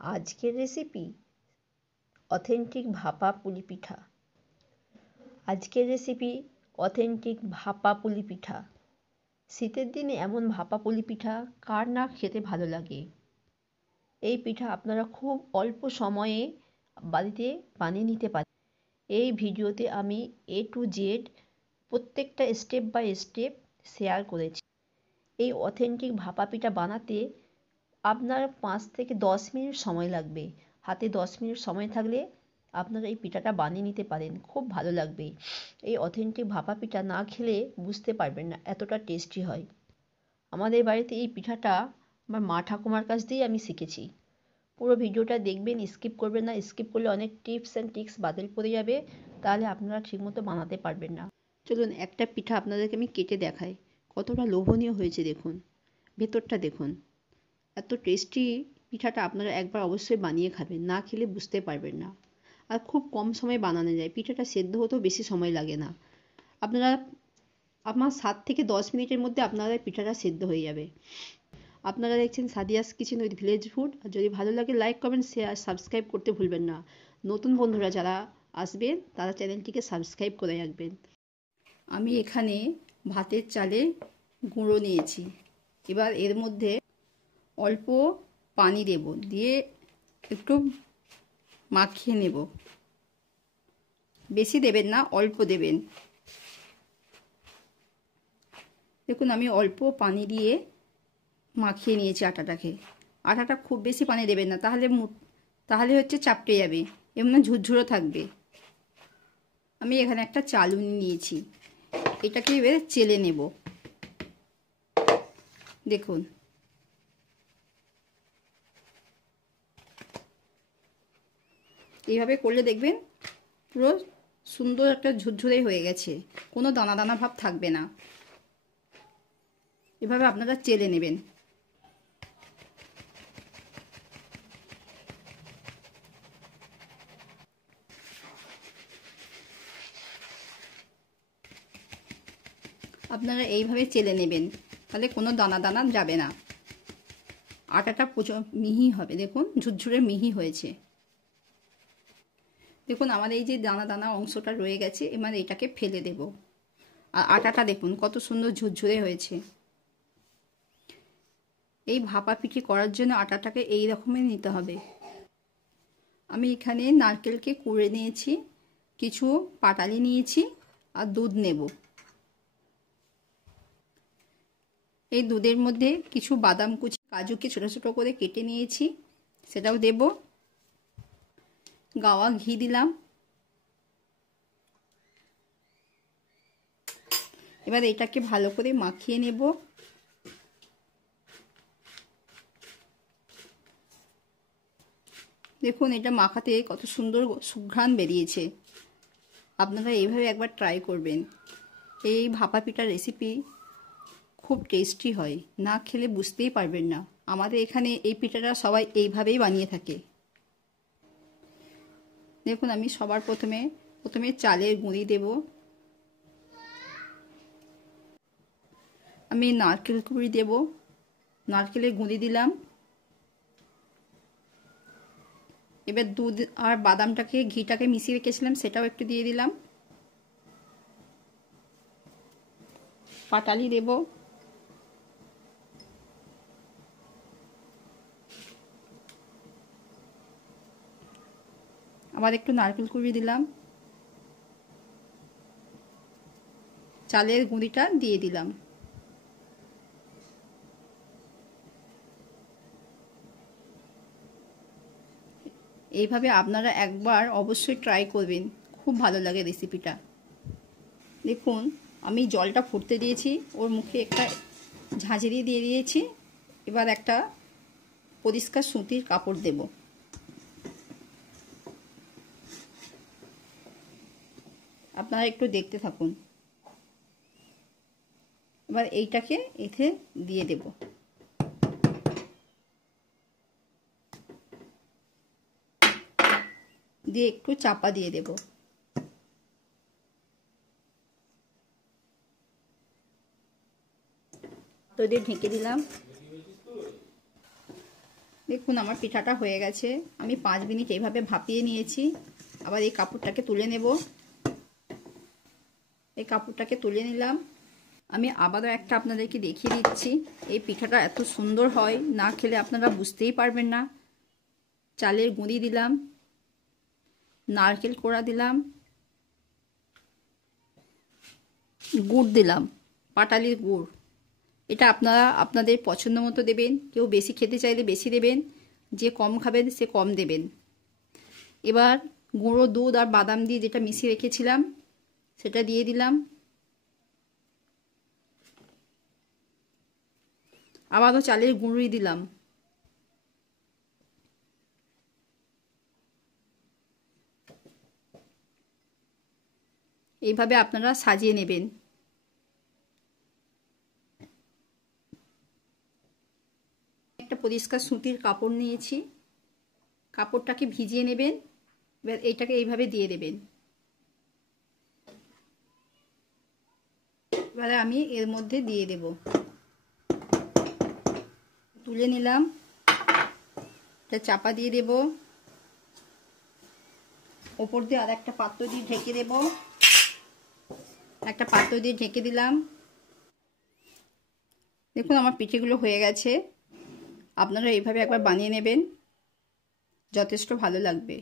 আজকের recipe authentic ভাপা পুলি পিঠা। আজকের রেসিপি অথেন্টিক ভাপা পুলি পিঠা। শীতের দিনে এমন ভাপা পুলি পিঠা কার না খেতে ভালো লাগে। এই পিঠা আপনারা খুব অল্প সময়ে বাড়িতে বানিয়ে নিতে পারেন। এই ভিডিওতে আমি A to Z প্রত্যেকটা স্টেপ বাই স্টেপ শেয়ার করেছি। এই অথেন্টিক ভাপা পিঠা বানাতে আপনার 5 থেকে 10 মিনিট সময় লাগবে। হাতে 10 মিনিট সময় থাকলে আপনারা এই পিঠাটা বানিয়ে নিতে পারেন, খুব ভালো লাগবে। এই অথেন্টিক ভাপা পিঠা না খেলে বুঝতে পারবেন না এতটা টেস্টি হয়। আমাদের বাড়িতে এই পিঠাটা আমার মা ঠাকুমার কাছ দিয়েই আমি শিখেছি। পুরো ভিডিওটা দেখবেন, স্কিপ করবেন না। স্কিপ করলে অনেক টিপস অ্যান্ড ট্রিক্স বাতিল পড়ে যাবে, তাহলে আপনারা ঠিকমতো বানাতে পারবেন না। চলুন একটা পিঠা আপনাদেরকে আমি কেটে দেখাই, কতটা লোভনীয় হয়েছে দেখুন, ভেতরটা দেখুন। এত টেস্টি পিঠাটা আপনারা একবার অবশ্যই বানিয়ে খাবেন, না খেলে বুঝতে পারবেন না। আর খুব কম সময়ে বানানো যায়, পিঠাটা সেদ্ধ হতেও বেশি সময় লাগে না। আপনারা আমার 7 থেকে 10 মিনিটের মধ্যে আপনাদের পিঠাটা সেদ্ধ হয়ে যাবে। আপনারা দেখছেন Sadia's kitchen with village food. আর যদি ভালো লাগে লাইক কমেন্ট শেয়ার সাবস্ক্রাইব করতে ভুলবেন না। নতুন বন্ধুরা যারা আসবেন তারা চ্যানেলটিকে সাবস্ক্রাইব করে রাখবেন। আমি এখানে ভাতের চালে গুঁড়ো নিয়েছি। এবার এর মধ্যে অল্প পানি দেব, দিয়ে একটু মাখিয়ে নেব। বেশি দেবেন না, অল্প দেবেন। দেখুন আমি অল্প পানি দিয়ে মাখিয়ে নিয়েছি আটাটাকে। আটাটা খুব বেশি পানি দেবেন না, তাহলে হচ্ছে চাপটে যাবে, এমন ঝুরঝুরো থাকবে। আমি এখানে একটা চালুনি নিয়েছি, এটাকে এবার চেলে নেব। দেখুন এইভাবে করলে দেখবেন পুরো সুন্দর একটা ঝুরঝুরে হয়ে গেছে, কোনো দানা দানা ভাব থাকবে না। এভাবে আপনারা চেলে নেবেন। আপনারা এইভাবে চেলে নেবেন, তাহলে কোনো দানা দানা যাবে না। আটাটা প্রচুর মিহি হবে, দেখুন ঝুরঝুরে মিহি হয়েছে। দেখুন আমার এই যে দানা দানা অংশটা রয়ে গেছে, এবার এটাকে ফেলে দেব। আর আটাটা দেখুন কত সুন্দর ঝুরঝুরে হয়েছে। এই ভাপা পিঠে করার জন্য আটাটাকে এই রকমের নিতে হবে। আমি এখানে নারকেলকে কুড়ে নিয়েছি, কিছু পাটালি নিয়েছি আর দুধ নেব। এই দুধের মধ্যে কিছু বাদাম কুচি, কাজুকে ছোট ছোট করে কেটে নিয়েছি, সেটাও দেব। গাওয়া ঘি দিলাম। এবার এটাকে ভালো করে মাখিয়ে নেব। দেখুন এটা মাখাতে কত সুন্দর সুঘ্রাণ বেরিয়েছে। আপনারা এইভাবে একবার ট্রাই করবেন। এই ভাপা পিঠার রেসিপি খুব টেস্টি হয়, না খেলে বুঝতেই পারবেন না। আমাদের এখানে এই পিঠাটা সবাই এইভাবেই বানিয়ে থাকে। দেখুন আমি সবার প্রথমে চালের গুঁড়ি দেব। আমি নারকেল কুড়ি দেব, নারকেলের গুঁড়ি দিলাম। এবার দুধ আর বাদামটাকে ঘিটাকে মিশিয়ে রেখেছিলাম, সেটাও একটু দিয়ে দিলাম। পাটালি দেব। আবার একটু নারকেল কুড়ি দিলাম। চালের গুঁড়িটা দিয়ে দিলাম। এইভাবে আপনারা একবার অবশ্যই ট্রাই করবেন, খুব ভালো লাগে রেসিপিটা। দেখুন আমি জলটা ফুটতে দিয়েছি, ওর মুখে একটা ঝাঁঝরি দিয়ে দিয়েছি। এবার একটা পরিষ্কার সুতির কাপড় দেব। আপনারা একটু দেখতে থাকুন। এবার এইটাকে এতে দিয়ে দেব। দিয়ে একটু চাপা দিয়ে দেব। তো দিয়ে ঢেকে দিলাম। দেখুন আমার পিঠাটা হয়ে গেছে। আমি 5 মিনিট এইভাবে ভাপিয়ে নিয়েছি। আবার এই কাপড়টাকে তুলে নেব। এই কাপড়টাকে তুলে নিলাম। আমি আবারও একটা আপনাদেরকে দেখিয়ে দিচ্ছি। এই পিঠাটা এত সুন্দর হয়, না খেলে আপনারা বুঝতেই পারবেন না। চালের গুঁড়ি দিলাম, নারকেল কোড়া দিলাম, গুড় দিলাম, পাটালির গুড়। এটা আপনারা আপনাদের পছন্দ মতো দেবেন। কেউ বেশি খেতে চাইলে বেশি দেবেন, যে কম খাবেন সে কম দেবেন। এবার গুঁড়ো দুধ আর বাদাম দিয়ে যেটা মিশিয়ে রেখেছিলাম সেটা দিয়ে দিলাম। আবারও চালের গুঁড়ি দিলাম। এইভাবে আপনারা সাজিয়ে নেবেন। একটা পরিষ্কার সুতির কাপড় নিয়েছি, কাপড়টাকে ভিজিয়ে নেবেন। এবার এইটাকে এইভাবে দিয়ে দেবেন। এবারে আমি এর মধ্যে দিয়ে দেব। তুলে নিলাম, এটা চাপা দিয়ে দেব। ওপর দিয়ে আর একটা পাত্র দিয়ে ঢেকে দেব। একটা পাত্র দিয়ে ঢেকে দিলাম। দেখুন আমার পিঠেগুলো হয়ে গেছে। আপনারা এইভাবে একবার বানিয়ে নেবেন, যথেষ্ট ভালো লাগবে।